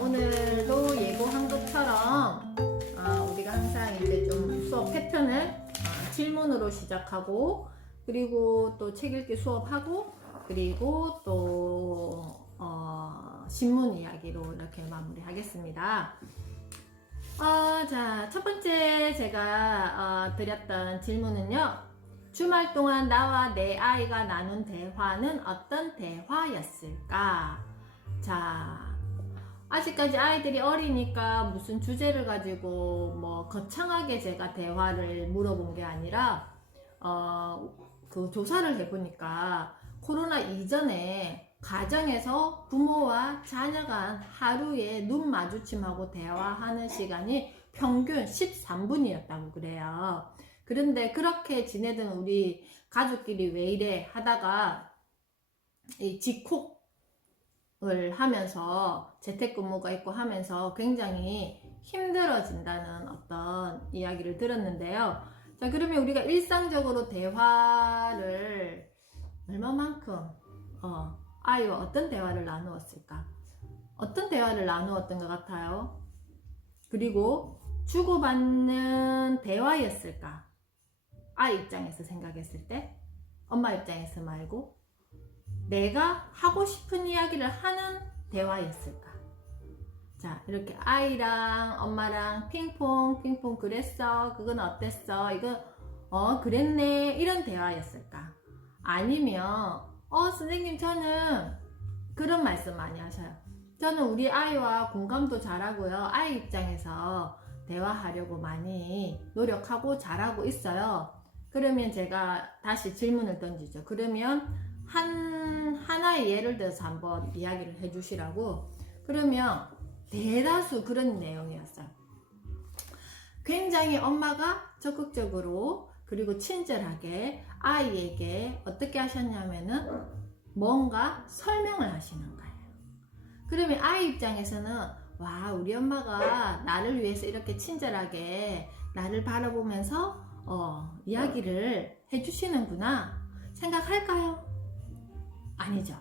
오늘도 예고한 것처럼 우리가 항상 이제 좀 수업 패턴을 질문으로 시작하고, 그리고 또 책 읽기 수업하고, 그리고 또 신문 이야기로 이렇게 마무리하겠습니다. 자, 첫 번째 제가 드렸던 질문은요, 주말 동안 나와 내 아이가 나눈 대화는 어떤 대화였을까? 자, 아직까지 아이들이 어리니까 무슨 주제를 가지고 뭐 거창하게 제가 대화를 물어본 게 아니라 그 조사를 해보니까 코로나 이전에 가정에서 부모와 자녀가 하루에 눈 마주침하고 대화하는 시간이 평균 13분이었다고 그래요. 그런데 그렇게 지내던 우리 가족끼리 왜 이래 하다가 이 직콕을 하면서 재택근무가 있고 하면서 굉장히 힘들어진다는 어떤 이야기를 들었는데요. 자, 그러면 우리가 일상적으로 대화를 얼마만큼 아이와 어떤 대화를 나누었을까? 어떤 대화를 나누었던 것 같아요? 그리고 주고받는 대화였을까? 아이 입장에서 생각했을 때, 엄마 입장에서 말고 내가 하고 싶은 이야기를 하는 대화였을까? 자, 이렇게 아이랑 엄마랑 핑퐁 그랬어, 그건 어땠어, 이거 그랬네, 이런 대화였을까? 아니면 선생님, 저는 그런 말씀 많이 하셔요. 저는 우리 아이와 공감도 잘하고요, 아이 입장에서 대화하려고 많이 노력하고 잘하고 있어요. 그러면 제가 다시 질문을 던지죠. 그러면 하나의 예를 들어서 한번 이야기를 해주시라고. 그러면 대다수 그런 내용이었어요. 굉장히 엄마가 적극적으로 그리고 친절하게 아이에게 어떻게 하셨냐면은 뭔가 설명을 하시는 거예요. 그러면 아이 입장에서는 와, 우리 엄마가 나를 위해서 이렇게 친절하게 나를 바라보면서 이야기를 해주시는구나 생각할까요? 아니죠.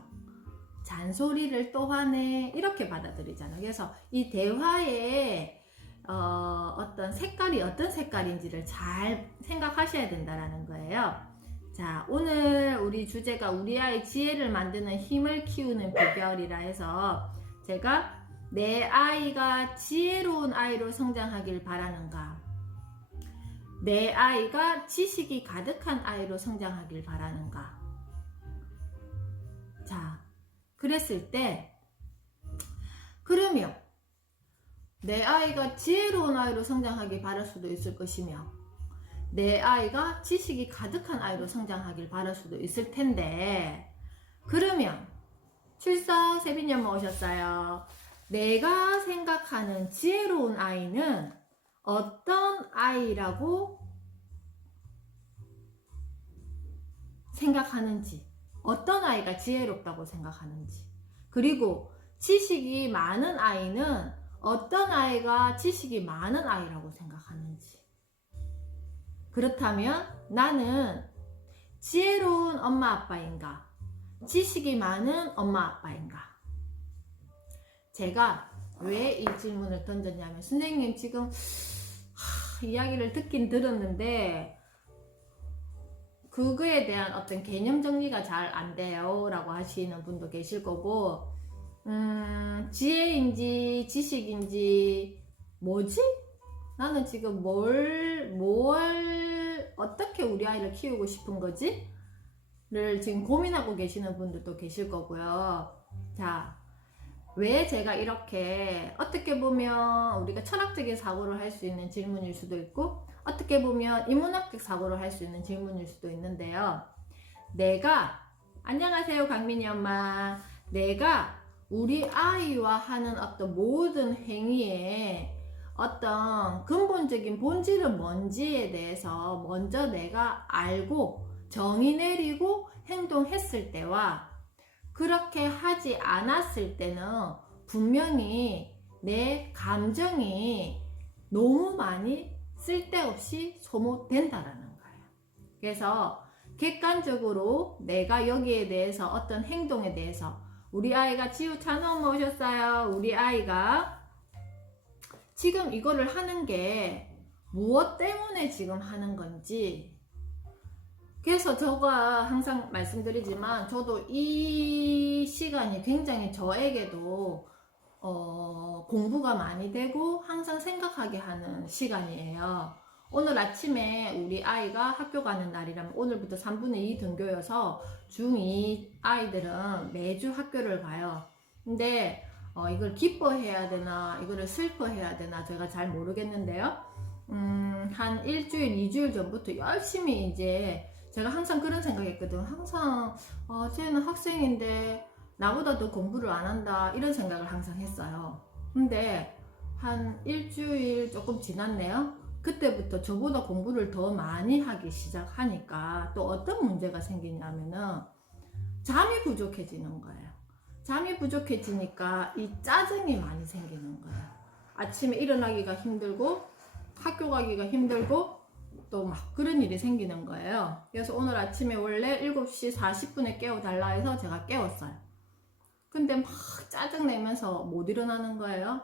잔소리를 또 하네, 이렇게 받아들이잖아요. 그래서 이 대화의 어떤 색깔이 어떤 색깔인지를 잘 생각하셔야 된다는 거예요. 자, 오늘 우리 주제가 우리 아이 지혜를 만드는 힘을 키우는 비결이라 해서 제가 내 아이가 지혜로운 아이로 성장하길 바라는가? 내 아이가 지식이 가득한 아이로 성장하길 바라는가? 자, 그랬을 때, 그러면 내 아이가 지혜로운 아이로 성장하길 바랄 수도 있을 것이며, 내 아이가 지식이 가득한 아이로 성장하길 바랄 수도 있을 텐데, 그러면 출석 세빈이 엄마 오셨어요. 내가 생각하는 지혜로운 아이는 어떤 아이라고 생각하는지, 어떤 아이가 지혜롭다고 생각하는지, 그리고 지식이 많은 아이는 어떤 아이가 지식이 많은 아이라고 생각하는지. 그렇다면 나는 지혜로운 엄마 아빠인가? 지식이 많은 엄마 아빠인가? 제가 왜 이 질문을 던졌냐면, 선생님 지금 이야기를 듣긴 들었는데 그거에 대한 어떤 개념 정리가 잘 안 돼요 라고 하시는 분도 계실 거고, 지혜인지 지식인지 뭐지? 나는 지금 어떻게 우리 아이를 키우고 싶은 거지? 를 지금 고민하고 계시는 분들도 계실 거고요. 자, 왜 제가 이렇게 어떻게 보면 우리가 철학적인 사고를 할 수 있는 질문일 수도 있고, 어떻게 보면 인문학적 사고를 할 수 있는 질문일 수도 있는데요. 안녕하세요 강민이 엄마. 내가 우리 아이와 하는 어떤 모든 행위에 어떤 근본적인 본질은 뭔지에 대해서 먼저 내가 알고 정의 내리고 행동했을 때와 그렇게 하지 않았을 때는 분명히 내 감정이 너무 많이 쓸데없이 소모된다라는 거예요. 그래서 객관적으로 내가 여기에 대해서 어떤 행동에 대해서 우리 아이가 지우 찬호 엄마 오셨어요. 우리 아이가 지금 이거를 하는 게 무엇 때문에 지금 하는 건지. 그래서 제가 항상 말씀드리지만 저도 이 시간이 굉장히 저에게도 공부가 많이 되고 항상 생각하게 하는 시간이에요. 오늘 아침에 우리 아이가 학교 가는 날이라면 오늘부터 3분의 2 등교여서 중2 아이들은 매주 학교를 가요. 근데 이걸 기뻐해야 되나 이거를 슬퍼해야 되나 제가 잘 모르겠는데요. 한 일주일 2주일 전부터 열심히 이제 제가 항상 그런 생각했거든. 항상 쟤는 학생인데 나보다 더 공부를 안 한다 이런 생각을 항상 했어요. 근데 한 일주일 조금 지났네요. 그때부터 저보다 공부를 더 많이 하기 시작하니까 또 어떤 문제가 생기냐면은 잠이 부족해지는 거예요. 잠이 부족해지니까 이 짜증이 많이 생기는 거예요. 아침에 일어나기가 힘들고 학교 가기가 힘들고 또 막 그런 일이 생기는 거예요. 그래서 오늘 아침에 원래 7시 40분에 깨워달라 해서 제가 깨웠어요. 근데 막 짜증내면서 못 일어나는 거예요.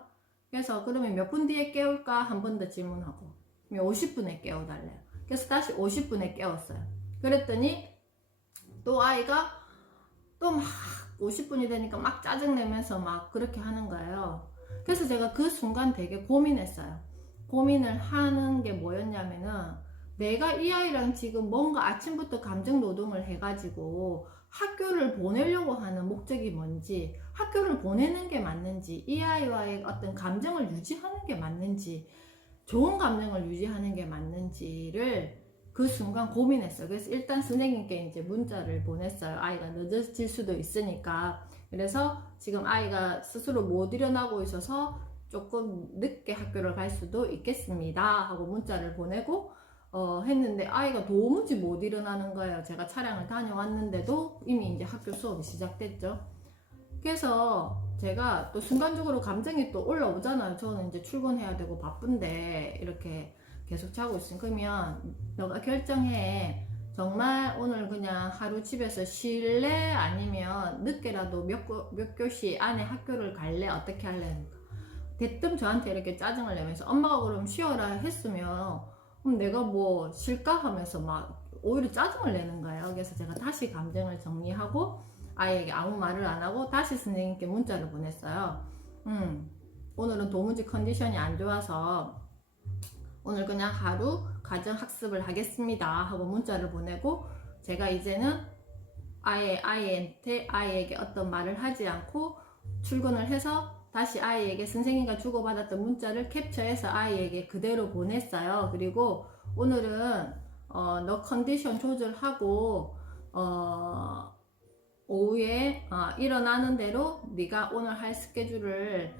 그래서 그러면 몇 분 뒤에 깨울까 한 번 더 질문하고 50분에 깨워달래요. 그래서 다시 50분에 깨웠어요. 그랬더니 또 아이가 또 막 50분이 되니까 막 짜증내면서 막 그렇게 하는 거예요. 그래서 제가 그 순간 되게 고민했어요. 고민을 하는 게 뭐였냐면은 내가 이 아이랑 지금 뭔가 아침부터 감정 노동을 해가지고 학교를 보내려고 하는 목적이 뭔지, 학교를 보내는 게 맞는지, 이 아이와의 어떤 감정을 유지하는 게 맞는지, 좋은 감정을 유지하는 게 맞는지를 그 순간 고민했어요. 그래서 일단 선생님께 이제 문자를 보냈어요. 아이가 늦어질 수도 있으니까. 그래서 지금 아이가 스스로 못 일어나고 있어서 조금 늦게 학교를 갈 수도 있겠습니다 하고 문자를 보내고 했는데 아이가 도무지 못 일어나는 거예요. 제가 차량을 다녀왔는데도 이미 이제 학교 수업이 시작됐죠. 그래서 제가 또 순간적으로 감정이 또 올라오잖아요. 저는 이제 출근해야 되고 바쁜데 이렇게 계속 자고 있으면 그러면 너가 결정해. 정말 오늘 그냥 하루 집에서 쉴래? 아니면 늦게라도 몇 교시 안에 학교를 갈래? 어떻게 할래? 대뜸 저한테 이렇게 짜증을 내면서 엄마가 그럼 쉬어라 했으면 그럼 내가 뭐 쉴까 하면서 막 오히려 짜증을 내는 거예요. 그래서 제가 다시 감정을 정리하고 아이에게 아무 말을 안 하고 다시 선생님께 문자를 보냈어요. 오늘은 도무지 컨디션이 안 좋아서 오늘 그냥 하루 가정학습을 하겠습니다 하고 문자를 보내고 제가 이제는 아이에게 어떤 말을 하지 않고 출근을 해서 다시 아이에게 선생님과 주고받았던 문자를 캡처해서 아이에게 그대로 보냈어요. 그리고 오늘은 너 컨디션 조절하고 오후에 일어나는 대로 네가 오늘 할 스케줄을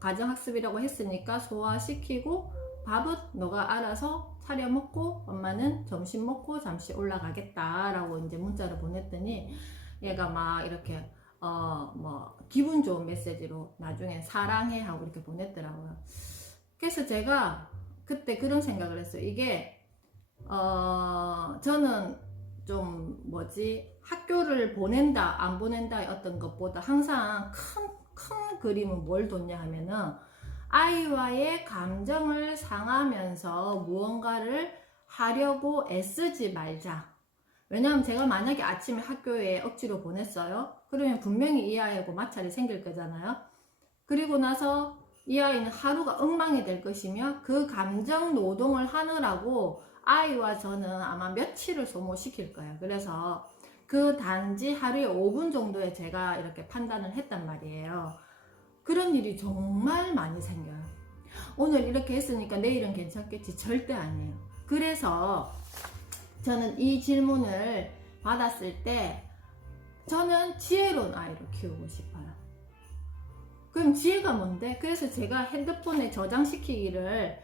가정학습이라고 했으니까 소화시키고 밥은 너가 알아서 차려 먹고 엄마는 점심 먹고 잠시 올라가겠다 라고 이제 문자를 보냈더니 얘가 막 이렇게 뭐 기분 좋은 메시지로 나중에 사랑해 하고 이렇게 보냈더라고요. 그래서 제가 그때 그런 생각을 했어요. 이게 저는 좀 학교를 보낸다 안 보낸다의 어떤 것보다 항상 큰 그림은 뭘 뒀냐 하면은 아이와의 감정을 상하면서 무언가를 하려고 애쓰지 말자. 왜냐면 제가 만약에 아침에 학교에 억지로 보냈어요. 그러면 분명히 이 아이하고 마찰이 생길 거잖아요. 그리고 나서 이 아이는 하루가 엉망이 될 것이며 그 감정 노동을 하느라고 아이와 저는 아마 며칠을 소모시킬 거예요. 그래서 그 단지 하루에 5분 정도에 제가 이렇게 판단을 했단 말이에요. 그런 일이 정말 많이 생겨요. 오늘 이렇게 했으니까 내일은 괜찮겠지? 절대 아니에요. 그래서 저는 이 질문을 받았을 때 저는 지혜로운 아이를 키우고 싶어요. 그럼 지혜가 뭔데? 그래서 제가 핸드폰에 저장시키기를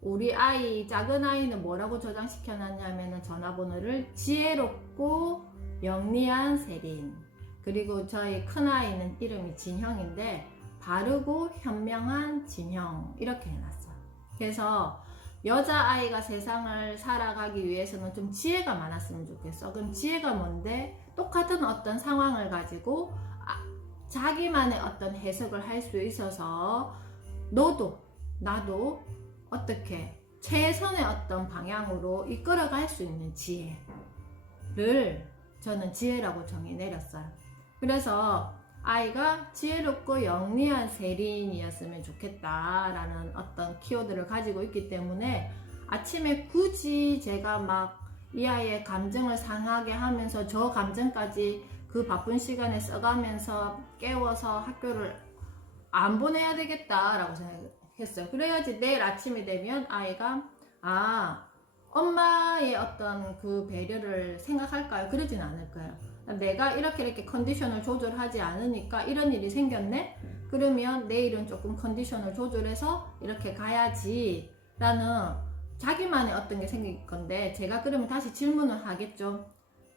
우리 아이 작은 아이는 뭐라고 저장시켜 놨냐면은 전화번호를 지혜롭고 영리한 세린, 그리고 저희 큰 아이는 이름이 진형인데 바르고 현명한 진형 이렇게 해놨어요. 그래서 여자아이가 세상을 살아가기 위해서는 좀 지혜가 많았으면 좋겠어. 그럼 지혜가 뭔데? 똑같은 어떤 상황을 가지고 자기만의 어떤 해석을 할 수 있어서 너도 나도 어떻게 최선의 어떤 방향으로 이끌어갈 수 있는 지혜를 저는 지혜라고 정의 내렸어요. 그래서 아이가 지혜롭고 영리한 세린이었으면 좋겠다라는 어떤 키워드를 가지고 있기 때문에 아침에 굳이 제가 막 이 아이의 감정을 상하게 하면서 저 감정까지 그 바쁜 시간에 써가면서 깨워서 학교를 안 보내야 되겠다라고 생각했어요. 그래야지 내일 아침이 되면 아이가 엄마의 어떤 그 배려를 생각할까요? 그러진 않을 거예요. 내가 이렇게 컨디션을 조절하지 않으니까 이런 일이 생겼네? 그러면 내일은 조금 컨디션을 조절해서 이렇게 가야지 라는 자기만의 어떤 게 생길 건데, 제가 그러면 다시 질문을 하겠죠.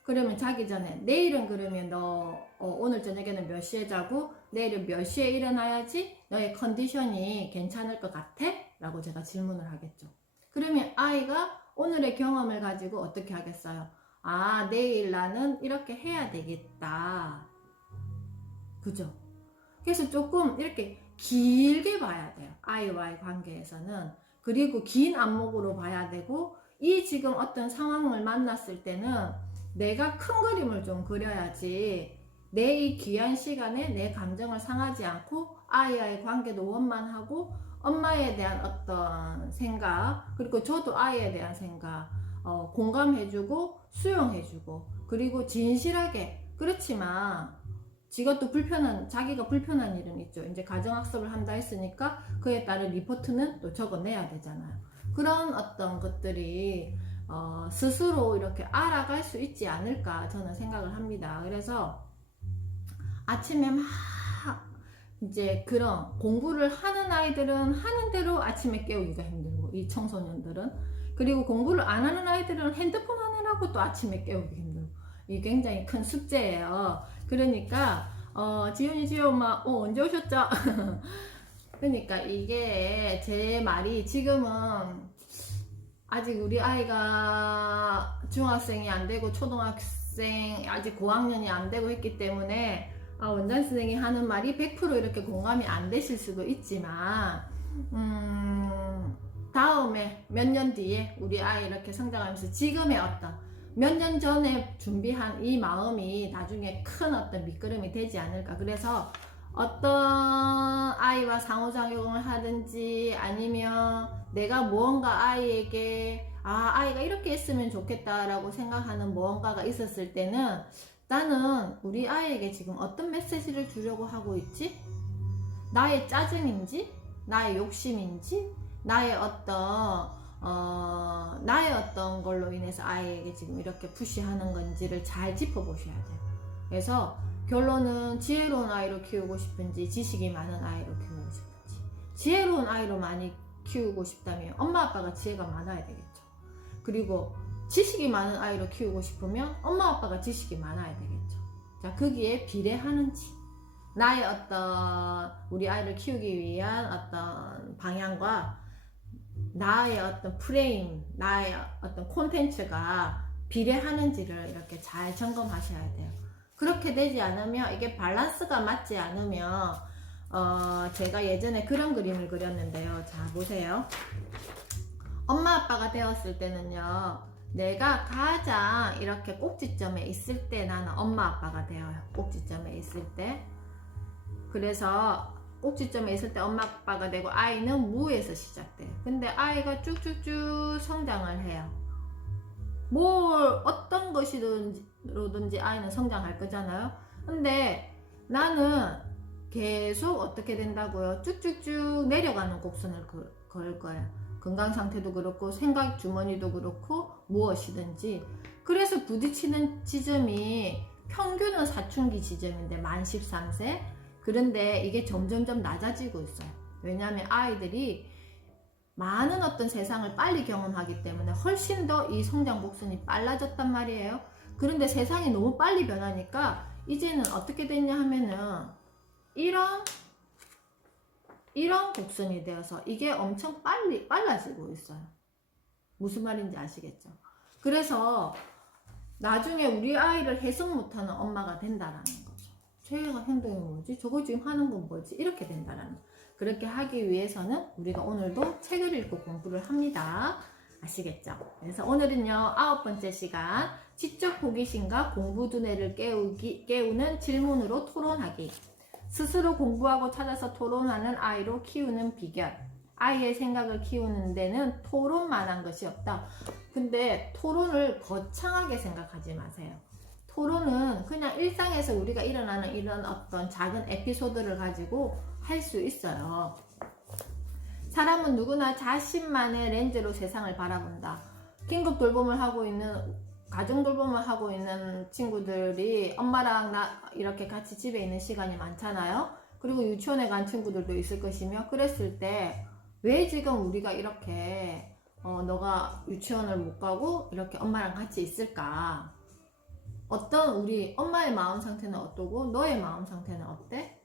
그러면 자기 전에 내일은 그러면 너 오늘 저녁에는 몇 시에 자고 내일은 몇 시에 일어나야지 너의 컨디션이 괜찮을 것 같아? 라고 제가 질문을 하겠죠. 그러면 아이가 오늘의 경험을 가지고 어떻게 하겠어요? 내일 나는 이렇게 해야 되겠다. 그죠? 그래서 조금 이렇게 길게 봐야 돼요. 아이와의 관계에서는. 그리고 긴 안목으로 봐야 되고, 이 지금 어떤 상황을 만났을 때는 내가 큰 그림을 좀 그려야지 내 이 귀한 시간에 내 감정을 상하지 않고 아이와의 관계도 원만하고 엄마에 대한 어떤 생각, 그리고 저도 아이에 대한 생각 공감해주고 수용해주고, 그리고 진실하게, 그렇지만 자기가 불편한 일은 있죠. 이제 가정학습을 한다 했으니까 그에 따른 리포트는 또 적어내야 되잖아요. 그런 어떤 것들이 스스로 이렇게 알아갈 수 있지 않을까 저는 생각을 합니다. 그래서 아침에 막 이제 그런 공부를 하는 아이들은 하는 대로 아침에 깨우기가 힘들고, 이 청소년들은, 그리고 공부를 안 하는 아이들은 핸드폰 하느라고 또 아침에 깨우기 힘들고, 이게 굉장히 큰 숙제예요. 그러니까 지훈이 엄마 언제 오셨죠? 그러니까 이게 제 말이 지금은 아직 우리 아이가 중학생이 안 되고 초등학생 아직 고학년이 안 되고 했기 때문에 원장 선생님이 하는 말이 100% 이렇게 공감이 안 되실 수도 있지만 다음에 몇 년 뒤에 우리 아이 이렇게 성장하면서 지금의 어떤 몇 년 전에 준비한 이 마음이 나중에 큰 어떤 밑거름이 되지 않을까. 그래서 어떤 아이와 상호작용을 하든지 아니면 내가 무언가 아이에게 아이가 이렇게 했으면 좋겠다라고 생각하는 무언가가 있었을 때는 나는 우리 아이에게 지금 어떤 메시지를 주려고 하고 있지? 나의 짜증인지? 나의 욕심인지? 나의 어떤 걸로 인해서 아이에게 지금 이렇게 푸시하는 건지를 잘 짚어보셔야 돼요. 그래서 결론은 지혜로운 아이로 키우고 싶은지 지식이 많은 아이로 키우고 싶은지. 지혜로운 아이로 많이 키우고 싶다면 엄마 아빠가 지혜가 많아야 되겠죠. 그리고 지식이 많은 아이로 키우고 싶으면 엄마 아빠가 지식이 많아야 되겠죠. 자, 거기에 비례하는지, 나의 어떤 우리 아이를 키우기 위한 어떤 방향과 나의 어떤 프레임, 나의 어떤 콘텐츠가 비례하는지를 이렇게 잘 점검하셔야 돼요. 그렇게 되지 않으면, 이게 밸런스가 맞지 않으면 제가 예전에 그런 그림을 그렸는데요. 자, 보세요. 엄마 아빠가 되었을 때는요, 내가 가장 이렇게 꼭지점에 있을 때 나는 엄마 아빠가 되어요. 꼭지점에 있을 때. 그래서 꼭지점에 있을 때 엄마 아빠가 되고 아이는 무에서 시작돼요. 근데 아이가 쭉쭉쭉 성장을 해요. 어떤 것이든지 아이는 성장할 거잖아요. 근데 나는 계속 어떻게 된다고요? 쭉쭉쭉 내려가는 곡선을 걸 거예요. 건강 상태도 그렇고 생각 주머니도 그렇고 무엇이든지. 그래서 부딪히는 지점이 평균은 사춘기 지점인데 만 13세. 그런데 이게 점점점 낮아지고 있어요. 왜냐하면 아이들이 많은 어떤 세상을 빨리 경험하기 때문에 훨씬 더 이 성장 곡선이 빨라졌단 말이에요. 그런데 세상이 너무 빨리 변하니까 이제는 어떻게 됐냐 하면은 이런 곡선이 되어서 이게 엄청 빨라지고 있어요. 무슨 말인지 아시겠죠? 그래서 나중에 우리 아이를 해석 못하는 엄마가 된다라는 거죠. 쟤가 행동이 뭐지? 저거 지금 하는 건 뭐지? 이렇게 된다라는 거. 그렇게 하기 위해서는 우리가 오늘도 책을 읽고 공부를 합니다. 아시겠죠? 그래서 오늘은요 9번째 시간 지적 호기심과 공부 두뇌를 깨우는 질문으로 토론하기. 스스로 공부하고 찾아서 토론하는 아이로 키우는 비결. 아이의 생각을 키우는 데는 토론만한 것이 없다. 근데 토론을 거창하게 생각하지 마세요. 토론은 그냥 일상에서 우리가 일어나는 이런 어떤 작은 에피소드를 가지고 할 수 있어요. 사람은 누구나 자신만의 렌즈로 세상을 바라본다. 긴급 돌봄을 하고 있는, 가정 돌봄을 하고 있는 친구들이 엄마랑 나 이렇게 같이 집에 있는 시간이 많잖아요. 그리고 유치원에 간 친구들도 있을 것이며, 그랬을 때 왜 지금 우리가 이렇게 너가 유치원을 못 가고 이렇게 엄마랑 같이 있을까? 어떤 우리 엄마의 마음 상태는 어떠고 너의 마음 상태는 어때?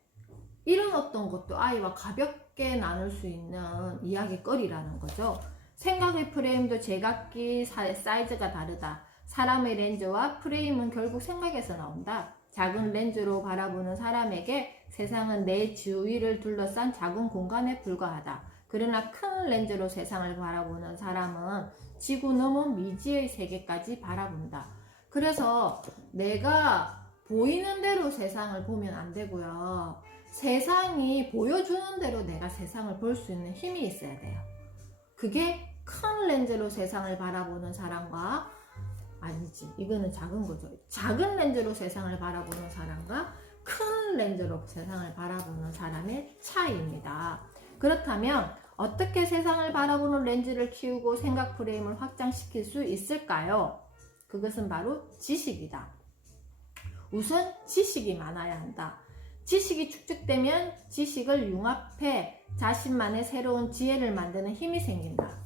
이런 어떤 것도 아이와 가볍게 나눌 수 있는 이야기거리라는 거죠. 생각의 프레임도 제각기 사이즈가 다르다. 사람의 렌즈와 프레임은 결국 생각에서 나온다. 작은 렌즈로 바라보는 사람에게 세상은 내 주위를 둘러싼 작은 공간에 불과하다. 그러나 큰 렌즈로 세상을 바라보는 사람은 지구 넘은 미지의 세계까지 바라본다. 그래서 내가 보이는 대로 세상을 보면 안 되고요. 세상이 보여주는 대로 내가 세상을 볼 수 있는 힘이 있어야 돼요. 그게 큰 렌즈로 세상을 바라보는 사람과, 아니지, 이거는 작은 거죠. 작은 렌즈로 세상을 바라보는 사람과 큰 렌즈로 세상을 바라보는 사람의 차이입니다. 그렇다면 어떻게 세상을 바라보는 렌즈를 키우고 생각 프레임을 확장시킬 수 있을까요? 그것은 바로 지식이다. 우선 지식이 많아야 한다. 지식이 축적되면 지식을 융합해 자신만의 새로운 지혜를 만드는 힘이 생긴다.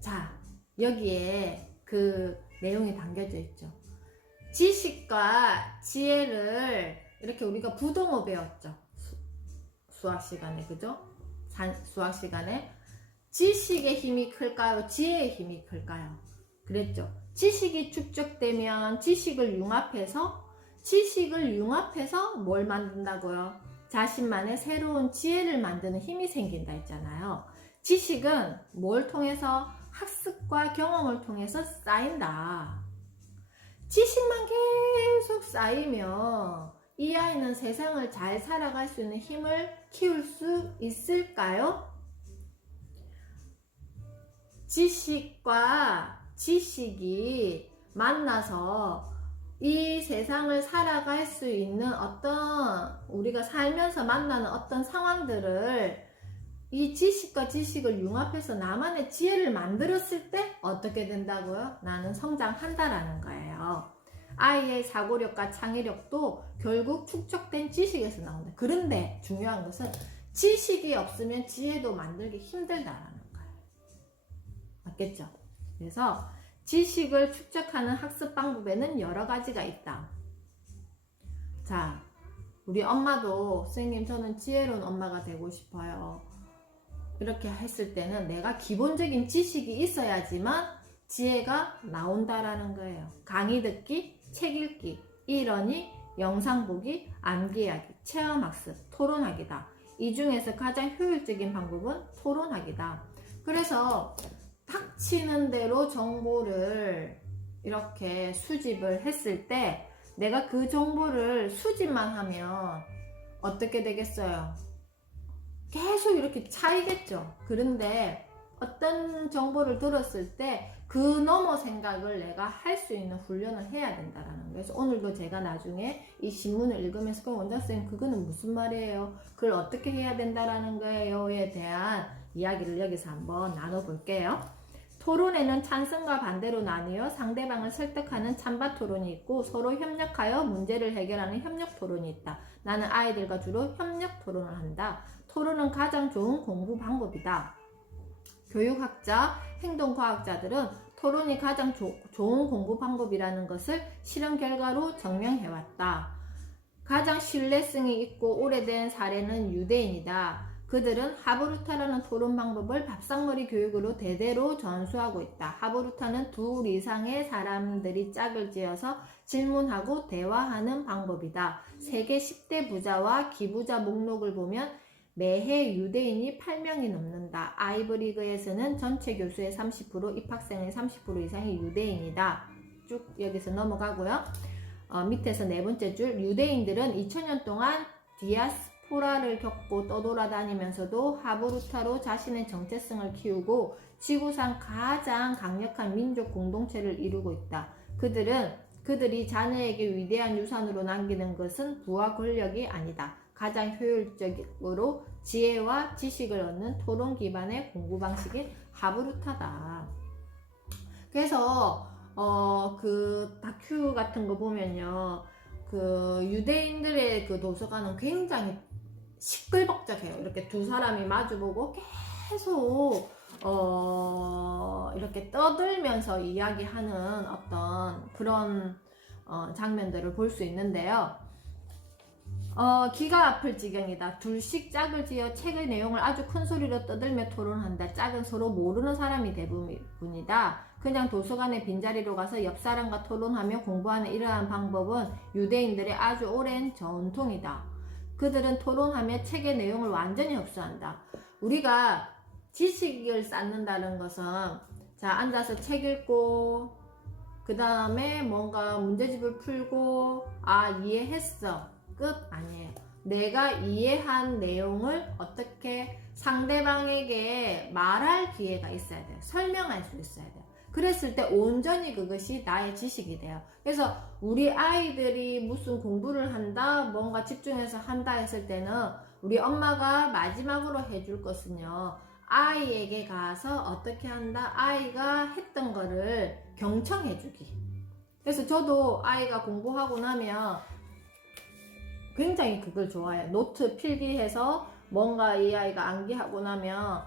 자, 여기에 그 내용이 담겨져 있죠. 지식과 지혜를 이렇게 우리가 부동어 배웠죠. 수학 시간에, 그죠? 수학 시간에 지식의 힘이 클까요? 지혜의 힘이 클까요? 그랬죠. 지식이 축적되면 지식을 융합해서 뭘 만든다고요? 자신만의 새로운 지혜를 만드는 힘이 생긴다 했잖아요. 지식은 뭘 통해서? 학습과 경험을 통해서 쌓인다. 지식만 계속 쌓이면 이 아이는 세상을 잘 살아갈 수 있는 힘을 키울 수 있을까요? 지식과 지식이 만나서 이 세상을 살아갈 수 있는 어떤, 우리가 살면서 만나는 어떤 상황들을 이 지식과 지식을 융합해서 나만의 지혜를 만들었을 때 어떻게 된다고요? 나는 성장한다라는 거예요. 아이의 사고력과 창의력도 결국 축적된 지식에서 나온다. 그런데 중요한 것은 지식이 없으면 지혜도 만들기 힘들다라는 거예요. 맞겠죠? 그래서 지식을 축적하는 학습 방법에는 여러 가지가 있다. 자, 우리 엄마도 선생님 저는 지혜로운 엄마가 되고 싶어요. 이렇게 했을 때는 내가 기본적인 지식이 있어야지만 지혜가 나온다라는 거예요. 강의 듣기, 책 읽기, 일언이, 영상 보기, 암기하기, 체험학습, 토론하기다. 이 중에서 가장 효율적인 방법은 토론하기다. 그래서 닥치는 대로 정보를 이렇게 수집을 했을 때 내가 그 정보를 수집만 하면 어떻게 되겠어요? 계속 이렇게 차이겠죠. 그런데 어떤 정보를 들었을 때 그 넘어 생각을 내가 할 수 있는 훈련을 해야 된다라는 거예요. 그래서 오늘도 제가 나중에 이 신문을 읽으면서 그럼 원장쌤 그거는 무슨 말이에요? 그걸 어떻게 해야 된다라는 거예요?에 대한 이야기를 여기서 한번 나눠볼게요. 토론에는 찬성과 반대로 나뉘어 상대방을 설득하는 찬반 토론이 있고 서로 협력하여 문제를 해결하는 협력 토론이 있다. 나는 아이들과 주로 협력 토론을 한다. 토론은 가장 좋은 공부 방법이다. 교육학자, 행동과학자들은 토론이 가장 좋은 공부 방법이라는 것을 실험 결과로 증명해왔다. 가장 신뢰성이 있고 오래된 사례는 유대인이다. 그들은 하브루타라는 토론 방법을 밥상머리 교육으로 대대로 전수하고 있다. 하브루타는 2 이상의 사람들이 짝을 지어서 질문하고 대화하는 방법이다. 세계 10대 부자와 기부자 목록을 보면 매해 유대인이 8명이 넘는다. 아이브리그에서는 전체 교수의 30%, 입학생의 30% 이상이 유대인이다. 쭉 여기서 넘어가고요. 밑에서 네 번째 줄, 유대인들은 2000년 동안 디아스포라를 겪고 떠돌아다니면서도 하브루타로 자신의 정체성을 키우고 지구상 가장 강력한 민족 공동체를 이루고 있다. 그들이 자녀에게 위대한 유산으로 남기는 것은 부와 권력이 아니다. 가장 효율적으로 지혜와 지식을 얻는 토론 기반의 공부 방식인 하브루타다. 그래서 그 다큐 같은 거 보면요, 그 유대인들의 그 도서관은 굉장히 시끌벅적해요. 이렇게 두 사람이 마주보고 계속 이렇게 떠들면서 이야기하는 어떤 그런 장면들을 볼 수 있는데요. 기가 아플 지경이다. 둘씩 짝을 지어 책의 내용을 아주 큰 소리로 떠들며 토론한다. 짝은 서로 모르는 사람이 대부분이다. 그냥 도서관의 빈자리로 가서 옆 사람과 토론하며 공부하는 이러한 방법은 유대인들의 아주 오랜 전통이다. 그들은 토론하며 책의 내용을 완전히 흡수한다. 우리가 지식을 쌓는다는 것은, 자, 앉아서 책 읽고 그 다음에 뭔가 문제집을 풀고 이해했어, 끝 아니에요. 내가 이해한 내용을 어떻게 상대방에게 말할 기회가 있어야 돼요. 설명할 수 있어야 돼요. 그랬을 때 온전히 그것이 나의 지식이 돼요. 그래서 우리 아이들이 무슨 공부를 한다, 뭔가 집중해서 한다 했을 때는 우리 엄마가 마지막으로 해줄 것은요, 아이에게 가서 어떻게 한다, 아이가 했던 거를 경청해주기. 그래서 저도 아이가 공부하고 나면 굉장히 그걸 좋아해요. 노트 필기해서 뭔가 이 아이가 암기하고 나면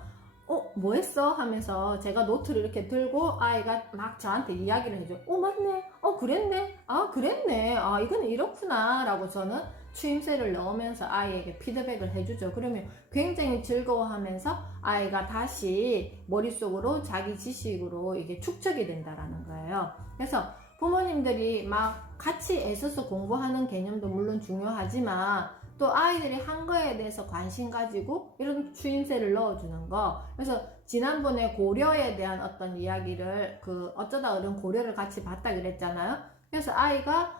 뭐 했어? 하면서 제가 노트를 이렇게 들고 아이가 막 저한테 이야기를 해줘요. 맞네. 그랬네. 그랬네. 이건 이렇구나. 라고 저는 추임새를 넣으면서 아이에게 피드백을 해주죠. 그러면 굉장히 즐거워하면서 아이가 다시 머릿속으로 자기 지식으로 이게 축적이 된다라는 거예요. 그래서 부모님들이 막 같이 애써서 공부하는 개념도 물론 중요하지만 또 아이들이 한 거에 대해서 관심 가지고 이런 추임새를 넣어주는 거. 그래서 지난번에 고려에 대한 어떤 이야기를 어쩌다 어른 고려를 같이 봤다 그랬잖아요. 그래서 아이가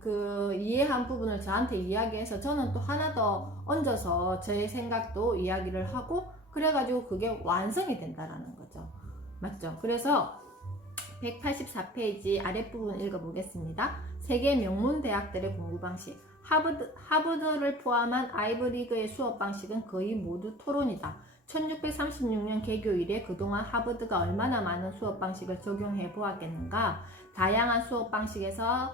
그 이해한 부분을 저한테 이야기해서 저는 또 하나 더 얹어서 제 생각도 이야기를 하고 그래가지고 그게 완성이 된다라는 거죠. 맞죠? 그래서 184페이지 아랫부분 읽어보겠습니다. 세계 명문 대학들의 공부 방식. 하버드를 포함한 아이브리그의 수업 방식은 거의 모두 토론이다. 1636년 개교 이래 그동안 하버드가 얼마나 많은 수업 방식을 적용해 보았겠는가? 다양한 수업 방식에서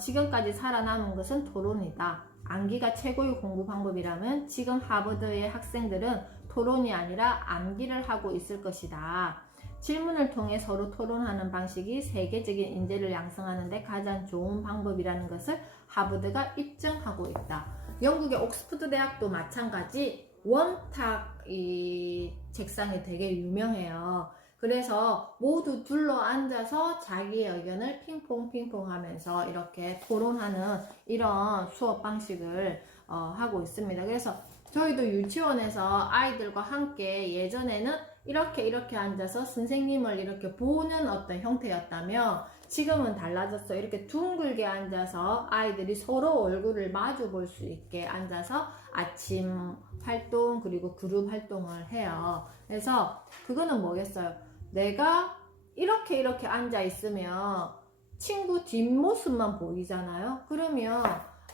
지금까지 살아남은 것은 토론이다. 암기가 최고의 공부 방법이라면 지금 하버드의 학생들은 토론이 아니라 암기를 하고 있을 것이다. 질문을 통해 서로 토론하는 방식이 세계적인 인재를 양성하는 데 가장 좋은 방법이라는 것을 하버드가 입증하고 있다. 영국의 옥스퍼드 대학도 마찬가지 원탁 이 책상이 되게 유명해요. 그래서 모두 둘러 앉아서 자기의 의견을 핑퐁 하면서 이렇게 토론하는 이런 수업 방식을 하고 있습니다. 그래서 저희도 유치원에서 아이들과 함께 예전에는 이렇게 앉아서 선생님을 이렇게 보는 어떤 형태였다면 지금은 달라졌어요. 이렇게 둥글게 앉아서 아이들이 서로 얼굴을 마주 볼 수 있게 앉아서 아침 활동 그리고 그룹 활동을 해요. 그래서 그거는 뭐겠어요? 내가 이렇게 앉아 있으면 친구 뒷모습만 보이잖아요. 그러면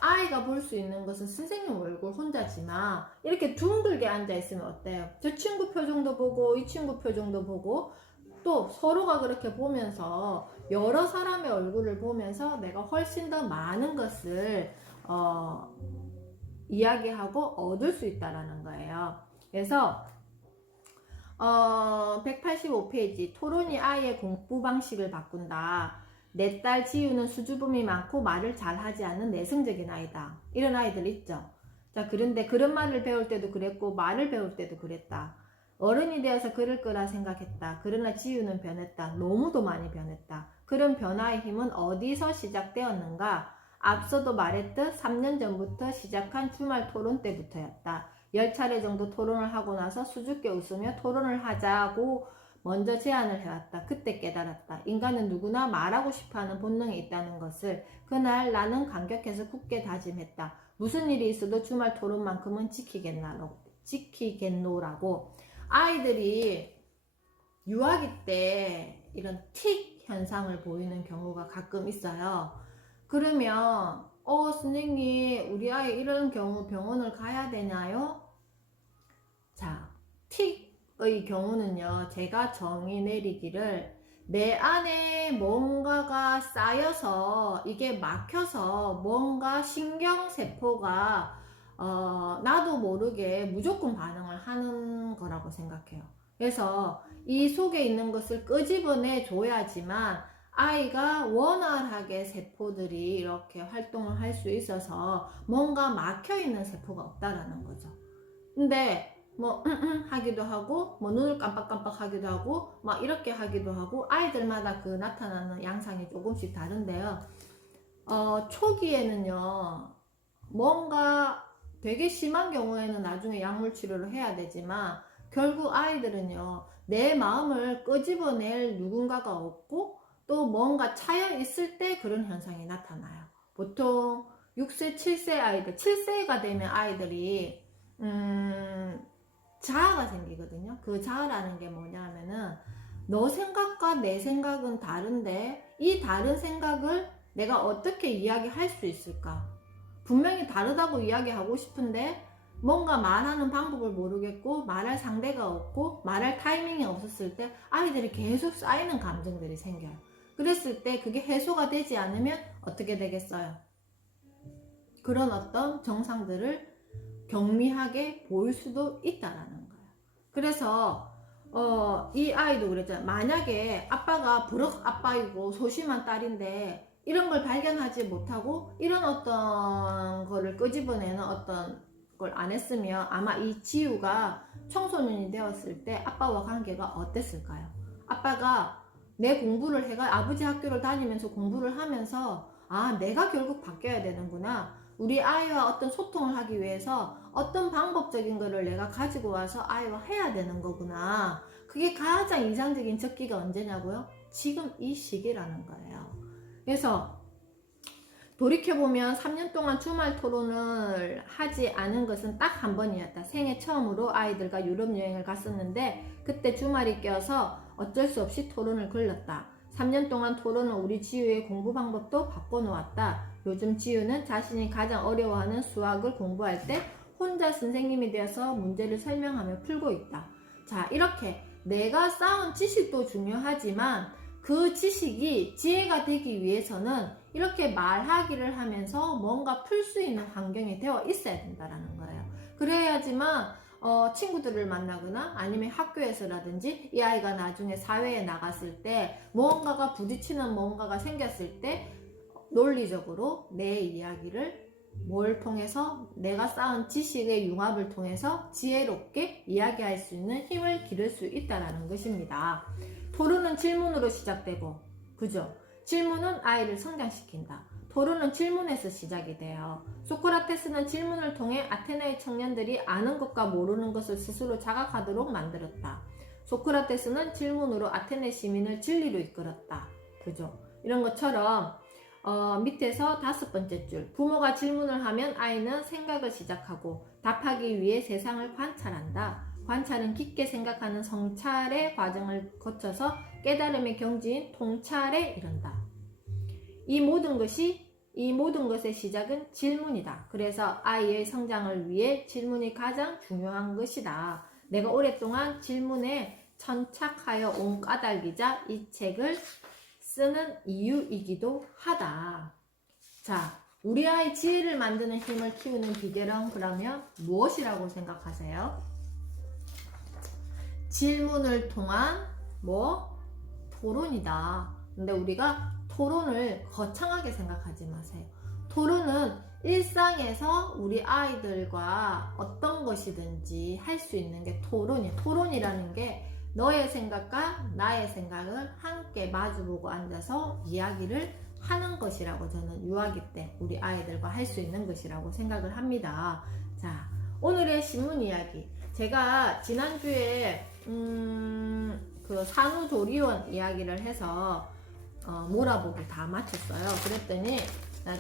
아이가 볼 수 있는 것은 선생님 얼굴 혼자지만 이렇게 둥글게 앉아 있으면 어때요? 저 친구 표정도 보고 이 친구 표정도 보고 또 서로가 그렇게 보면서 여러 사람의 얼굴을 보면서 내가 훨씬 더 많은 것을 이야기하고 얻을 수 있다라는 거예요. 그래서 185페이지 토론이 아이의 공부 방식을 바꾼다. 내 딸 지유는 수줍음이 많고 말을 잘하지 않는 내성적인 아이다. 이런 아이들 있죠. 자, 그런데 그런 말을 배울 때도 그랬고 말을 배울 때도 그랬다. 어른이 되어서 그럴 거라 생각했다. 그러나 지유는 변했다. 너무도 많이 변했다. 그런 변화의 힘은 어디서 시작되었는가? 앞서도 말했듯 3년 전부터 시작한 주말 토론 때부터였다. 10차례 정도 토론을 하고 나서 수줍게 웃으며 토론을 하자고 먼저 제안을 해왔다. 그때 깨달았다. 인간은 누구나 말하고 싶어하는 본능이 있다는 것을. 그날 나는 감격해서 굳게 다짐했다. 무슨 일이 있어도 주말 토론만큼은 지키겠노라고. 아이들이 유아기 때 이런 틱 현상을 보이는 경우가 가끔 있어요. 그러면 선생님 우리 아이 이런 경우 병원을 가야 되나요? 자, 틱의 경우는요, 제가 정의 내리기를 내 안에 뭔가가 쌓여서 이게 막혀서 뭔가 신경세포가 나도 모르게 무조건 반응을 하는 거라고 생각해요. 그래서 이 속에 있는 것을 끄집어내 줘야지만 아이가 원활하게 세포들이 이렇게 활동을 할 수 있어서 뭔가 막혀있는 세포가 없다라는 거죠. 근데 뭐 하기도 하고 뭐 눈을 깜빡깜빡 하기도 하고 막 이렇게 하기도 하고 아이들마다 그 나타나는 양상이 조금씩 다른데요. 초기에는요 뭔가 되게 심한 경우에는 나중에 약물 치료를 해야 되지만 결국 아이들은요 내 마음을 끄집어낼 누군가가 없고 또 뭔가 차여 있을 때 그런 현상이 나타나요. 보통 6세, 7세 아이들, 7세가 되면 아이들이 자아가 생기거든요. 그 자아라는 게 뭐냐면은 너 생각과 내 생각은 다른데 이 다른 생각을 내가 어떻게 이야기할 수 있을까? 분명히 다르다고 이야기하고 싶은데 뭔가 말하는 방법을 모르겠고 말할 상대가 없고 말할 타이밍이 없었을 때 아이들이 계속 쌓이는 감정들이 생겨요. 그랬을 때 그게 해소가 되지 않으면 어떻게 되겠어요? 그런 어떤 정상들을 경미하게 보일 수도 있다라는 거예요. 그래서 이 아이도 그랬잖아요. 만약에 아빠가 부럭 아빠이고 소심한 딸인데 이런 걸 발견하지 못하고 이런 어떤 거를 끄집어내는 어떤 걸 안 했으면 아마 이 지우가 청소년이 되었을 때 아빠와 관계가 어땠을까요? 아빠가 내 공부를 해가 아버지 학교를 다니면서 공부를 하면서 아 내가 결국 바뀌어야 되는구나. 우리 아이와 어떤 소통을 하기 위해서 어떤 방법적인 거를 내가 가지고 와서 아이와 해야 되는 거구나. 그게 가장 인상적인 적기가 언제냐고요? 지금 이 시기라는 거예요. 그래서 돌이켜보면 3년 동안 주말 토론을 하지 않은 것은 딱 한 번이었다. 생애 처음으로 아이들과 유럽 여행을 갔었는데 그때 주말이 껴서 어쩔 수 없이 토론을 걸렀다. 3년 동안 토론은 우리 지우의 공부 방법도 바꿔놓았다. 요즘 지우는 자신이 가장 어려워하는 수학을 공부할 때 혼자 선생님이 되어서 문제를 설명하며 풀고 있다. 자, 이렇게 내가 쌓은 지식도 중요하지만 그 지식이 지혜가 되기 위해서는 이렇게 말하기를 하면서 뭔가 풀 수 있는 환경이 되어 있어야 된다는 거예요. 그래야지만 친구들을 만나거나 아니면 학교에서라든지 이 아이가 나중에 사회에 나갔을 때 뭔가가 부딪히는 뭔가가 생겼을 때 논리적으로 내 이야기를 뭘 통해서 내가 쌓은 지식의 융합을 통해서 지혜롭게 이야기할 수 있는 힘을 기를 수 있다는 것입니다. 토론은 질문으로 시작되고, 그죠? 질문은 아이를 성장시킨다. 토론은 질문에서 시작이 돼요. 소크라테스는 질문을 통해 아테네의 청년들이 아는 것과 모르는 것을 스스로 자각하도록 만들었다. 소크라테스는 질문으로 아테네 시민을 진리로 이끌었다. 그죠? 이런 것처럼 밑에서 5번째 줄, 부모가 질문을 하면 아이는 생각을 시작하고 답하기 위해 세상을 관찰한다. 관찰은 깊게 생각하는 성찰의 과정을 거쳐서 깨달음의 경지인 통찰에 이른다. 이 모든 것의 시작은 질문이다. 그래서 아이의 성장을 위해 질문이 가장 중요한 것이다. 내가 오랫동안 질문에 천착하여 온 까닭이자 이 책을 쓰는 이유이기도 하다. 자, 우리 아이 지혜를 만드는 힘을 키우는 비결은 그러면 무엇이라고 생각하세요? 질문을 통한 토론이다. 근데 우리가 토론을 거창하게 생각하지 마세요. 토론은 일상에서 우리 아이들과 어떤 것이든지 할 수 있는 게 토론이야. 토론이라는 게 너의 생각과 나의 생각을 함께 마주보고 앉아서 이야기를 하는 것이라고 저는 유아기 때 우리 아이들과 할 수 있는 것이라고 생각을 합니다. 자, 오늘의 신문 이야기. 제가 지난주에 그 산후조리원 이야기를 해서 몰아보기 다 마쳤어요. 그랬더니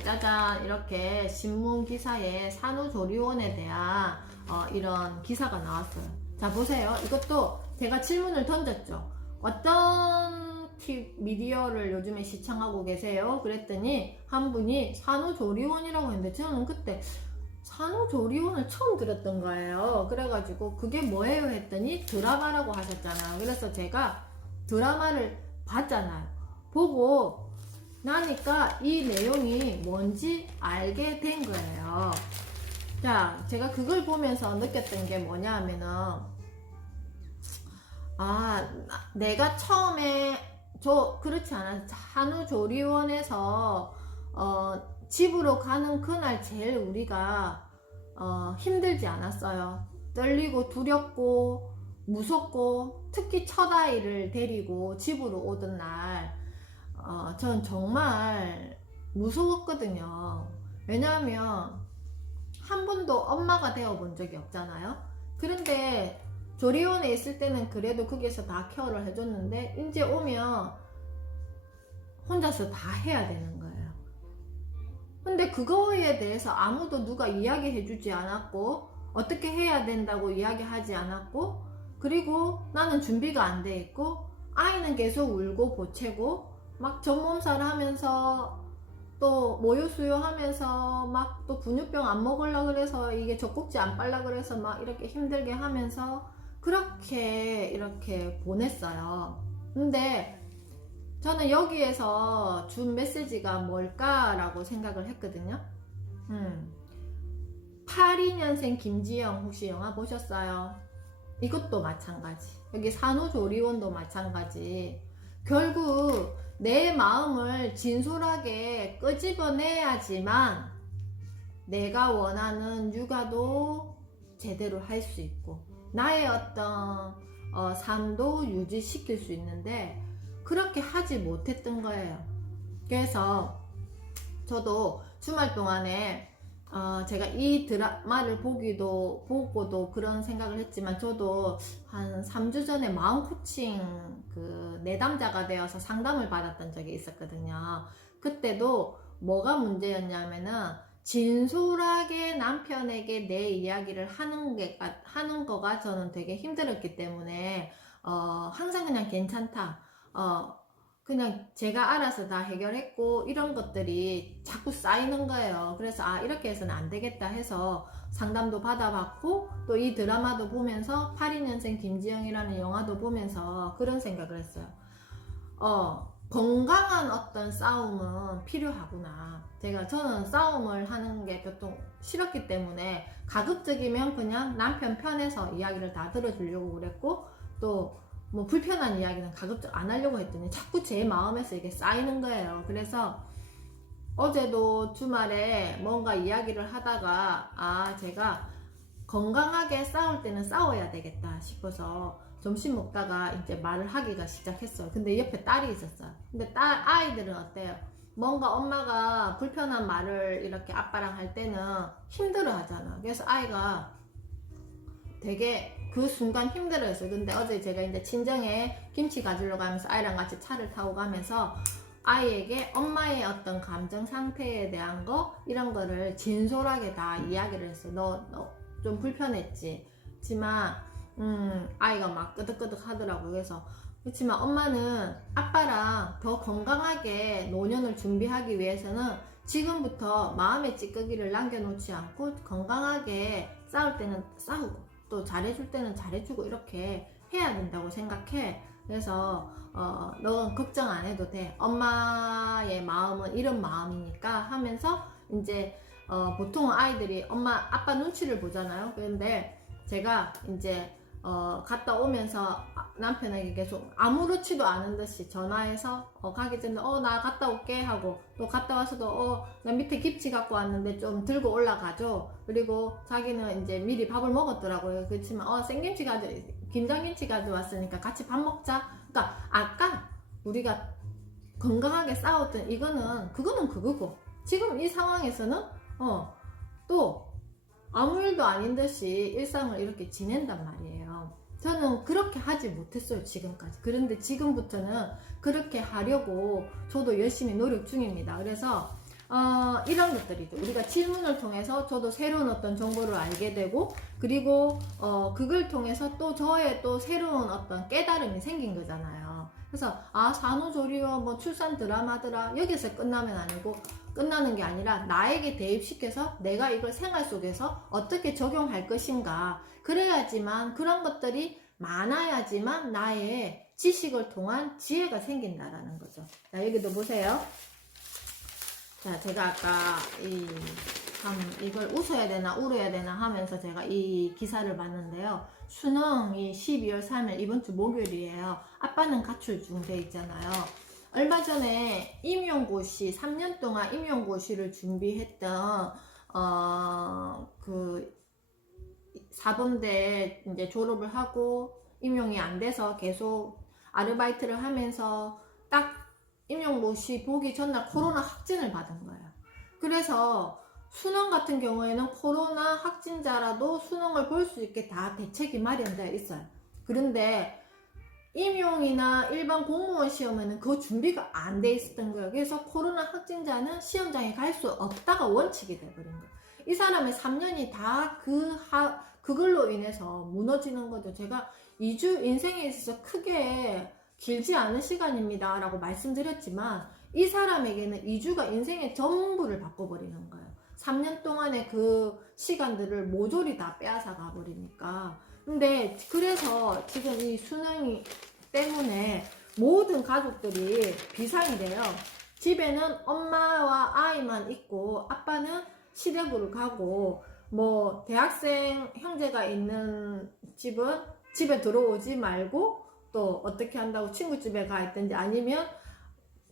짜잔 이렇게 신문 기사에 산후조리원에 대한 이런 기사가 나왔어요. 자, 보세요. 이것도 제가 질문을 던졌죠. 어떤 미디어를 요즘에 시청하고 계세요? 그랬더니 한 분이 산후조리원이라고 했는데 저는 그때 산후조리원을 처음 들었던 거예요. 그래가지고 그게 뭐예요? 했더니 드라마라고 하셨잖아요. 그래서 제가 드라마를 봤잖아요. 보고 나니까 이 내용이 뭔지 알게 된 거예요. 자, 제가 그걸 보면서 느꼈던 게 뭐냐 하면은 내가 처음에 그렇지 않아. 산후조리원에서 집으로 가는 그날 제일 우리가 힘들지 않았어요. 떨리고 두렵고 무섭고 특히 첫 아이를 데리고 집으로 오던 날 전 정말 무서웠거든요. 왜냐하면 한 번도 엄마가 되어 본 적이 없잖아요. 그런데 조리원에 있을 때는 그래도 거기에서 다 케어를 해줬는데 이제 오면 혼자서 다 해야 되는 거예요. 근데 그거에 대해서 아무도 누가 이야기해주지 않았고 어떻게 해야 된다고 이야기하지 않았고 그리고 나는 준비가 안 돼 있고 아이는 계속 울고 보채고 막 전몸살 하면서 또 모유 수유하면서 막 또 분유병 안 먹으려 그래서 이게 젖꼭지 안 빨라 그래서 막 이렇게 힘들게 하면서 그렇게 이렇게 보냈어요. 근데 저는 여기에서 준 메시지가 뭘까라고 생각을 했거든요. 82년생 김지영 혹시 영화 보셨어요? 이것도 마찬가지. 여기 산후조리원도 마찬가지. 결국 내 마음을 진솔하게 끄집어내야지만 내가 원하는 육아도 제대로 할 수 있고 나의 어떤 삶도 유지시킬 수 있는데 그렇게 하지 못했던 거예요. 그래서 저도 주말 동안에 제가 이 드라마를 보고도 그런 생각을 했지만 저도 한 3주 전에 마음 코칭 그 내담자가 되어서 상담을 받았던 적이 있었거든요. 그때도 뭐가 문제였냐면은 진솔하게 남편에게 내 이야기를 하는 거가 저는 되게 힘들었기 때문에 항상 그냥 괜찮다. 그냥 제가 알아서 다 해결했고 이런 것들이 자꾸 쌓이는 거예요. 그래서 이렇게 해서는 안 되겠다 해서 상담도 받아봤고 또 이 드라마도 보면서 82년생 김지영이라는 영화도 보면서 그런 생각을 했어요. 건강한 어떤 싸움은 필요하구나. 저는 싸움을 하는 게 보통 싫었기 때문에 가급적이면 그냥 남편 편에서 이야기를 다 들어주려고 그랬고 또 뭐 불편한 이야기는 가급적 안 하려고 했더니 자꾸 제 마음에서 이게 쌓이는 거예요. 그래서 어제도 주말에 뭔가 이야기를 하다가 제가 건강하게 싸울 때는 싸워야 되겠다 싶어서 점심 먹다가 이제 말을 하기가 시작했어요. 근데 옆에 딸이 있었어요. 근데 아이들은 어때요? 뭔가 엄마가 불편한 말을 이렇게 아빠랑 할 때는 힘들어 하잖아. 그래서 아이가 되게 그 순간 힘들어했어요. 근데 어제 제가 이제 친정에 김치 가지러 가면서 아이랑 같이 차를 타고 가면서 아이에게 엄마의 어떤 감정 상태에 대한 거 이런 거를 진솔하게 다 이야기를 했어요. 너 좀 불편했지. 그렇지만 아이가 막 끄덕끄덕 하더라고요. 그래서 그렇지만 엄마는 아빠랑 더 건강하게 노년을 준비하기 위해서는 지금부터 마음의 찌꺼기를 남겨놓지 않고 건강하게 싸울 때는 싸우고 또 잘해줄 때는 잘해주고 이렇게 해야 된다고 생각해. 그래서 넌 걱정 안 해도 돼. 엄마의 마음은 이런 마음이니까 하면서 이제 보통 아이들이 엄마 아빠 눈치를 보잖아요. 그런데 제가 이제 갔다 오면서 남편에게 계속 아무렇지도 않은 듯이 전화해서 가기 전에 나 갔다 올게 하고, 또 갔다 와서도 나 밑에 김치 갖고 왔는데 좀 들고 올라가죠. 그리고 자기는 이제 미리 밥을 먹었더라고요. 그렇지만 생김치 김장김치 가져왔으니까 같이 밥 먹자. 그러니까 아까 우리가 건강하게 싸웠던 그거는 그거고, 지금 이 상황에서는 또 아무 일도 아닌 듯이 일상을 이렇게 지낸단 말이에요. 저는 그렇게 하지 못했어요, 지금까지. 그런데 지금부터는 그렇게 하려고 저도 열심히 노력 중입니다. 그래서 이런 것들이죠. 우리가 질문을 통해서 저도 새로운 어떤 정보를 알게 되고, 그리고 그걸 통해서 또 저의 또 새로운 어떤 깨달음이 생긴 거잖아요. 그래서 산후조리원 뭐 출산 드라마더라 여기서 끝나는 게 아니라 나에게 대입시켜서 내가 이걸 생활 속에서 어떻게 적용할 것인가. 그래야지만, 그런 것들이 많아야지만 나의 지식을 통한 지혜가 생긴다라는 거죠. 자, 여기도 보세요. 자, 제가 아까 이걸 웃어야 되나 울어야 되나 하면서 제가 이 기사를 봤는데요. 수능이 12월 3일 이번 주 목요일이에요. 아빠는 가출 중 돼 있잖아요. 얼마 전에 임용고시, 3년 동안 임용고시를 준비했던 그 사범대 이제 졸업을 하고 임용이 안 돼서 계속 아르바이트를 하면서 딱 임용고시 보기 전날 코로나 확진을 받은 거예요. 그래서 수능 같은 경우에는 코로나 확진자라도 수능을 볼 수 있게 다 대책이 마련되어 있어요. 그런데 임용이나 일반 공무원 시험에는 그 준비가 안 돼 있었던 거예요. 그래서 코로나 확진자는 시험장에 갈 수 없다가 원칙이 돼버린 거예요. 이 사람의 3년이 다 그걸로 인해서 무너지는 거죠. 제가 2주 인생에 있어서 크게 길지 않은 시간입니다 라고 말씀드렸지만, 이 사람에게는 2주가 인생의 전부를 바꿔버리는 거예요. 3년 동안의 그 시간들을 모조리 다 빼앗아 가버리니까. 근데 그래서 지금 이 수능 때문에 모든 가족들이 비상이 돼요. 집에는 엄마와 아이만 있고 아빠는 시댁으로 가고, 뭐 대학생 형제가 있는 집은 집에 들어오지 말고 또 어떻게 한다고 친구집에 가 있든지, 아니면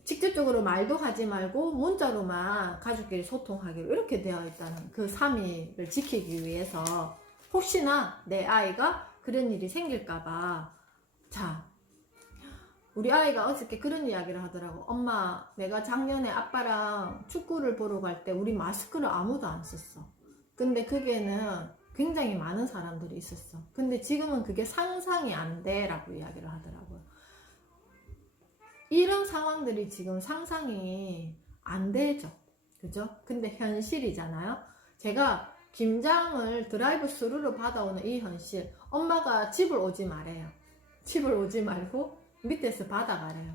직접적으로 말도 하지 말고 문자로만 가족끼리 소통하기로 이렇게 되어 있다는 그 3일을 지키기 위해서, 혹시나 내 아이가 그런 일이 생길까봐. 자, 우리 아이가 어저께 그런 이야기를 하더라고. 엄마, 내가 작년에 아빠랑 축구를 보러 갈 때 우리 마스크를 아무도 안 썼어. 근데 그게는 굉장히 많은 사람들이 있었어. 근데 지금은 그게 상상이 안 돼 라고 이야기를 하더라고요. 이런 상황들이 지금 상상이 안 되죠. 그죠? 근데 현실이잖아요. 제가 김장을 드라이브 스루로 받아오는 이 현실, 엄마가 집을 오지 말아요. 집을 오지 말고 밑에서 받아가래요.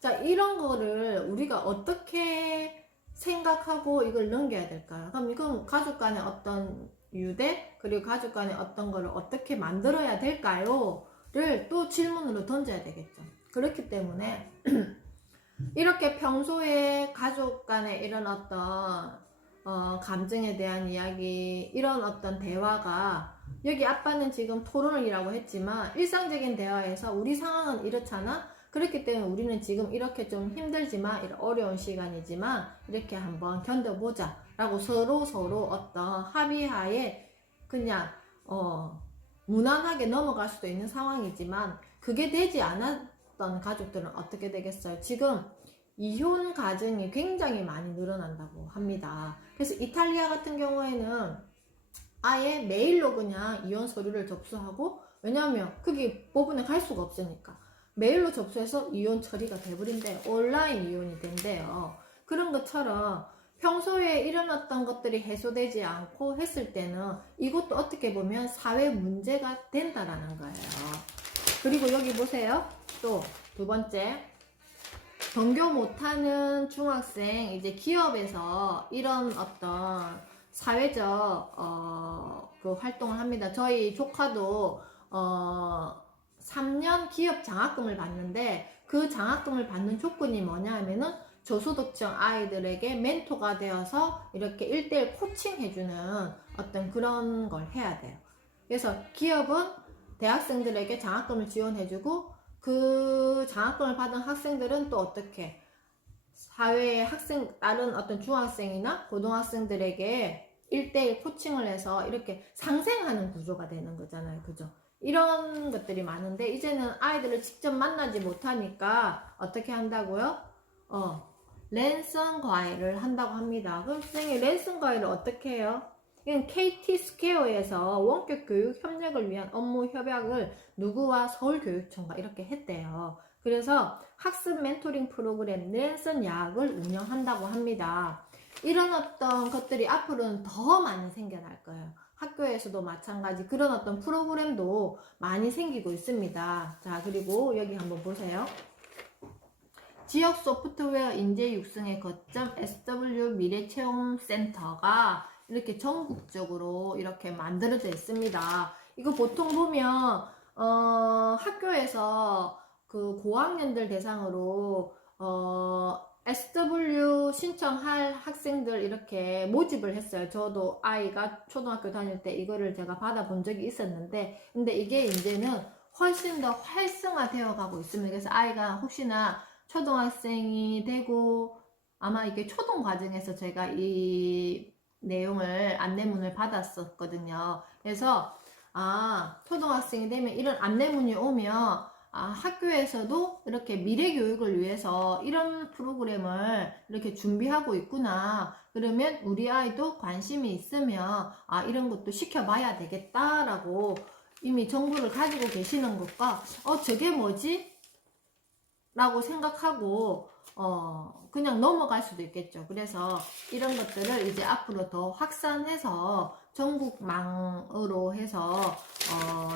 자, 이런 거를 우리가 어떻게 생각하고 이걸 넘겨야 될까요? 그럼 이건 가족 간의 어떤 유대, 그리고 가족 간의 어떤 거를 어떻게 만들어야 될까요? 를 또 질문으로 던져야 되겠죠. 그렇기 때문에 이렇게 평소에 가족 간의 이런 어떤 감정에 대한 이야기, 이런 어떤 대화가, 여기 아빠는 지금 토론이라고 했지만 일상적인 대화에서 우리 상황은 이렇잖아. 그렇기 때문에 우리는 지금 이렇게 좀 힘들지만, 이런 어려운 시간이지만 이렇게 한번 견뎌보자 라고 서로 어떤 합의하에 그냥 무난하게 넘어갈 수도 있는 상황이지만, 그게 되지 않았던 가족들은 어떻게 되겠어요? 지금 이혼 가정이 굉장히 많이 늘어난다고 합니다. 그래서 이탈리아 같은 경우에는 아예 메일로 그냥 이혼 서류를 접수하고, 왜냐하면 거기 법원에 갈 수가 없으니까 메일로 접수해서 이혼 처리가 돼버린대요. 온라인 이혼이 된대요. 그런 것처럼 평소에 일어났던 것들이 해소되지 않고 했을 때는 이것도 어떻게 보면 사회 문제가 된다라는 거예요. 그리고 여기 보세요. 또 두 번째, 전교 못하는 중학생, 이제 기업에서 이런 어떤 사회적 그 활동을 합니다. 저희 조카도 3년 기업 장학금을 받는데, 그 장학금을 받는 조건이 뭐냐 하면은 저소득층 아이들에게 멘토가 되어서 이렇게 1대1 코칭 해주는 어떤 그런 걸 해야 돼요. 그래서 기업은 대학생들에게 장학금을 지원해주고 그 장학금을 받은 학생들은 또 어떻게 사회의 다른 어떤 중학생이나 고등학생들에게 1대1 코칭을 해서 이렇게 상생하는 구조가 되는 거잖아요. 그죠? 이런 것들이 많은데 이제는 아이들을 직접 만나지 못하니까 어떻게 한다고요? 랜선 과외를 한다고 합니다. 그럼 선생님 랜선 과외를 어떻게 해요? 이건 KT 스퀘어에서 원격 교육 협력을 위한 업무 협약을 누구와 서울교육청과 이렇게 했대요. 그래서 학습 멘토링 프로그램 랜선 야학을 운영한다고 합니다. 이런 어떤 것들이 앞으로는 더 많이 생겨날 거예요. 학교에서도 마찬가지 그런 어떤 프로그램도 많이 생기고 있습니다. 자, 그리고 여기 한번 보세요. 지역 소프트웨어 인재 육성의 거점 SW 미래체험센터가 이렇게 전국적으로 이렇게 만들어져 있습니다. 이거 보통 보면 학교에서 그 고학년들 대상으로 SW 신청할 학생들 이렇게 모집을 했어요. 저도 아이가 초등학교 다닐 때 이거를 제가 받아본 적이 있었는데, 근데 이게 이제는 훨씬 더 활성화되어 가고 있습니다. 그래서 아이가 혹시나 초등학생이 되고 아마 이게 초등 과정에서 제가 이 내용을 안내문을 받았었거든요. 그래서 초등학생이 되면 이런 안내문이 오면 학교에서도 이렇게 미래 교육을 위해서 이런 프로그램을 이렇게 준비하고 있구나. 그러면 우리 아이도 관심이 있으면 이런 것도 시켜봐야 되겠다라고 이미 정보를 가지고 계시는 것과 저게 뭐지? 라고 생각하고 그냥 넘어갈 수도 있겠죠. 그래서 이런 것들을 이제 앞으로 더 확산해서 전국망으로 해서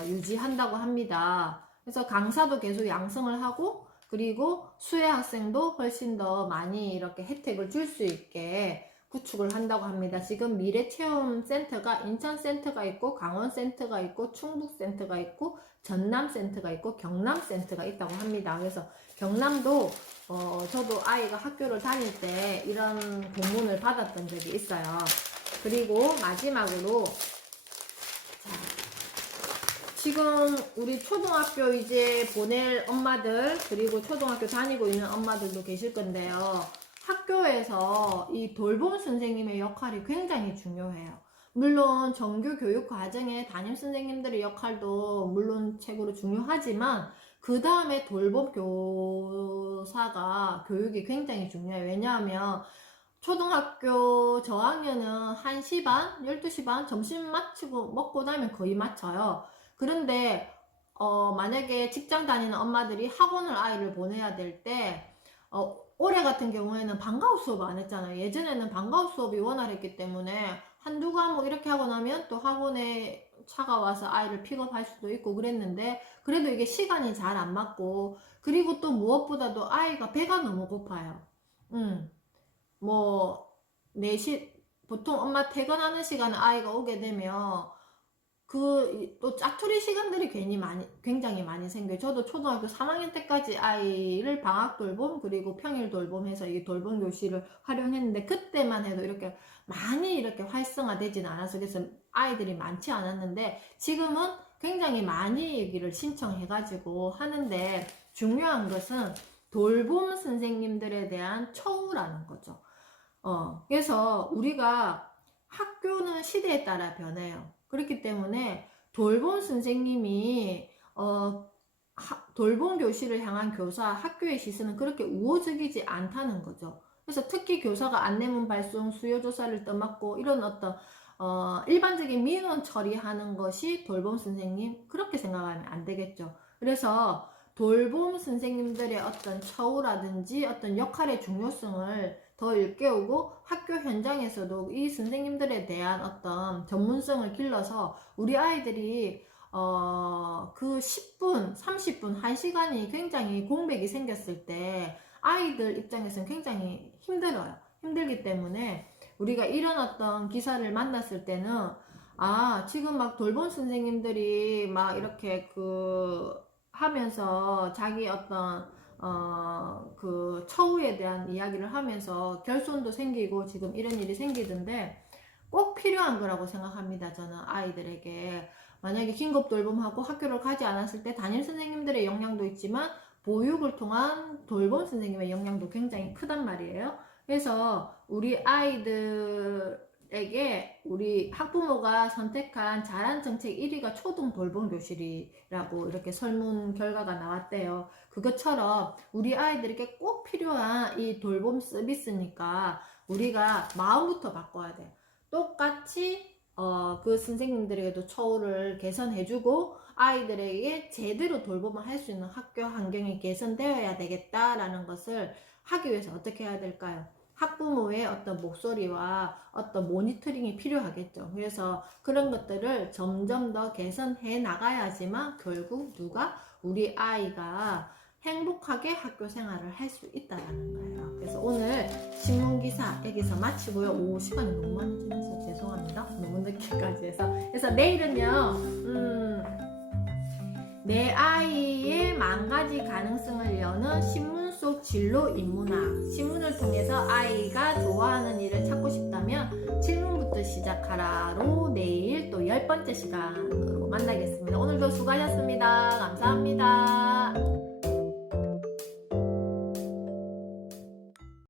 유지한다고 합니다. 그래서 강사도 계속 양성을 하고 그리고 수혜 학생도 훨씬 더 많이 이렇게 혜택을 줄 수 있게 구축을 한다고 합니다. 지금 미래체험센터가 인천센터가 있고 강원센터가 있고 충북센터가 있고 전남센터가 있고 경남센터가 있다고 합니다. 그래서 경남도 저도 아이가 학교를 다닐 때 이런 공문을 받았던 적이 있어요. 그리고 마지막으로 지금 우리 초등학교 이제 보낼 엄마들 그리고 초등학교 다니고 있는 엄마들도 계실 건데요. 학교에서 이 돌봄 선생님의 역할이 굉장히 중요해요. 물론 정규 교육 과정에 담임 선생님들의 역할도 물론 최고로 중요하지만 그 다음에 돌봄 교사가 교육이 굉장히 중요해요. 왜냐하면 초등학교 저학년은 1시 반, 12시 반 점심 마치고 먹고 나면 거의 마쳐요. 그런데 만약에 직장 다니는 엄마들이 학원을 아이를 보내야 될 때 올해 같은 경우에는 방과후 수업 안 했잖아요. 예전에는 방과후 수업이 원활했기 때문에 한두 과목 이렇게 하고 나면 또 학원에 차가 와서 아이를 픽업할 수도 있고 그랬는데 그래도 이게 시간이 잘 안 맞고 그리고 또 무엇보다도 아이가 배가 너무 고파요. 뭐 4시 보통 엄마 퇴근하는 시간에 아이가 오게 되면 또 짜투리 시간들이 굉장히 많이 생겨요. 저도 초등학교 3학년 때까지 아이를 방학 돌봄 그리고 평일 돌봄 해서 이 돌봄 교실을 활용했는데 그때만 해도 이렇게 많이 이렇게 활성화되지는 않아서 그래서 아이들이 많지 않았는데 지금은 굉장히 많이 여기를 신청해가지고 하는데 중요한 것은 돌봄 선생님들에 대한 처우라는 거죠. 그래서 우리가 학교는 시대에 따라 변해요. 그렇기 때문에 돌봄 선생님이 돌봄 교실을 향한 교사 학교의 시선은 그렇게 우호적이지 않다는 거죠. 그래서 특히 교사가 안내문 발송, 수요조사를 떠맡고 이런 어떤 일반적인 민원 처리하는 것이 돌봄 선생님 그렇게 생각하면 안 되겠죠. 그래서 돌봄 선생님들의 어떤 처우라든지 어떤 역할의 중요성을 더 일깨우고 학교 현장에서도 이 선생님들에 대한 어떤 전문성을 길러서 우리 아이들이 그 10분, 30분, 1시간이 굉장히 공백이 생겼을 때 아이들 입장에서는 굉장히 힘들어요. 힘들기 때문에 우리가 이런 어떤 기사를 만났을 때는 지금 막 돌봄 선생님들이 막 이렇게 하면서 자기 어떤 그 처우에 대한 이야기를 하면서 결손도 생기고 지금 이런 일이 생기던데 꼭 필요한 거라고 생각합니다. 저는 아이들에게 만약에 긴급 돌봄하고 학교를 가지 않았을 때 담임 선생님들의 영향도 있지만 보육을 통한 돌봄 선생님의 영향도 굉장히 크단 말이에요. 그래서 우리 아이들에게 우리 학부모가 선택한 잘한 정책 1위가 초등 돌봄 교실이라고 이렇게 설문 결과가 나왔대요. 그것처럼 우리 아이들에게 꼭 필요한 이 돌봄 서비스니까 우리가 마음부터 바꿔야 돼요. 똑같이 그 선생님들에게도 처우를 개선해주고 아이들에게 제대로 돌봄을 할 수 있는 학교 환경이 개선되어야 되겠다라는 것을 하기 위해서 어떻게 해야 될까요? 학부모의 어떤 목소리와 어떤 모니터링이 필요하겠죠. 그래서 그런 것들을 점점 더 개선해 나가야지만 결국 누가 우리 아이가 행복하게 학교 생활을 할 수 있다는 거예요. 그래서 오늘 신문기사 여기서 마치고요. 오, 시간이 너무 많이 지나서 죄송합니다. 너무 늦게까지 해서. 그래서 내일은요, 내 아이의 망가지 가능성을 여는 신문 속 진로 인문학. 신문을 통해서 아이가 좋아하는 일을 찾고 싶다면 질문부터 시작하라로 내일 또 10번째 시간으로 만나겠습니다. 오늘도 수고하셨습니다. 감사합니다.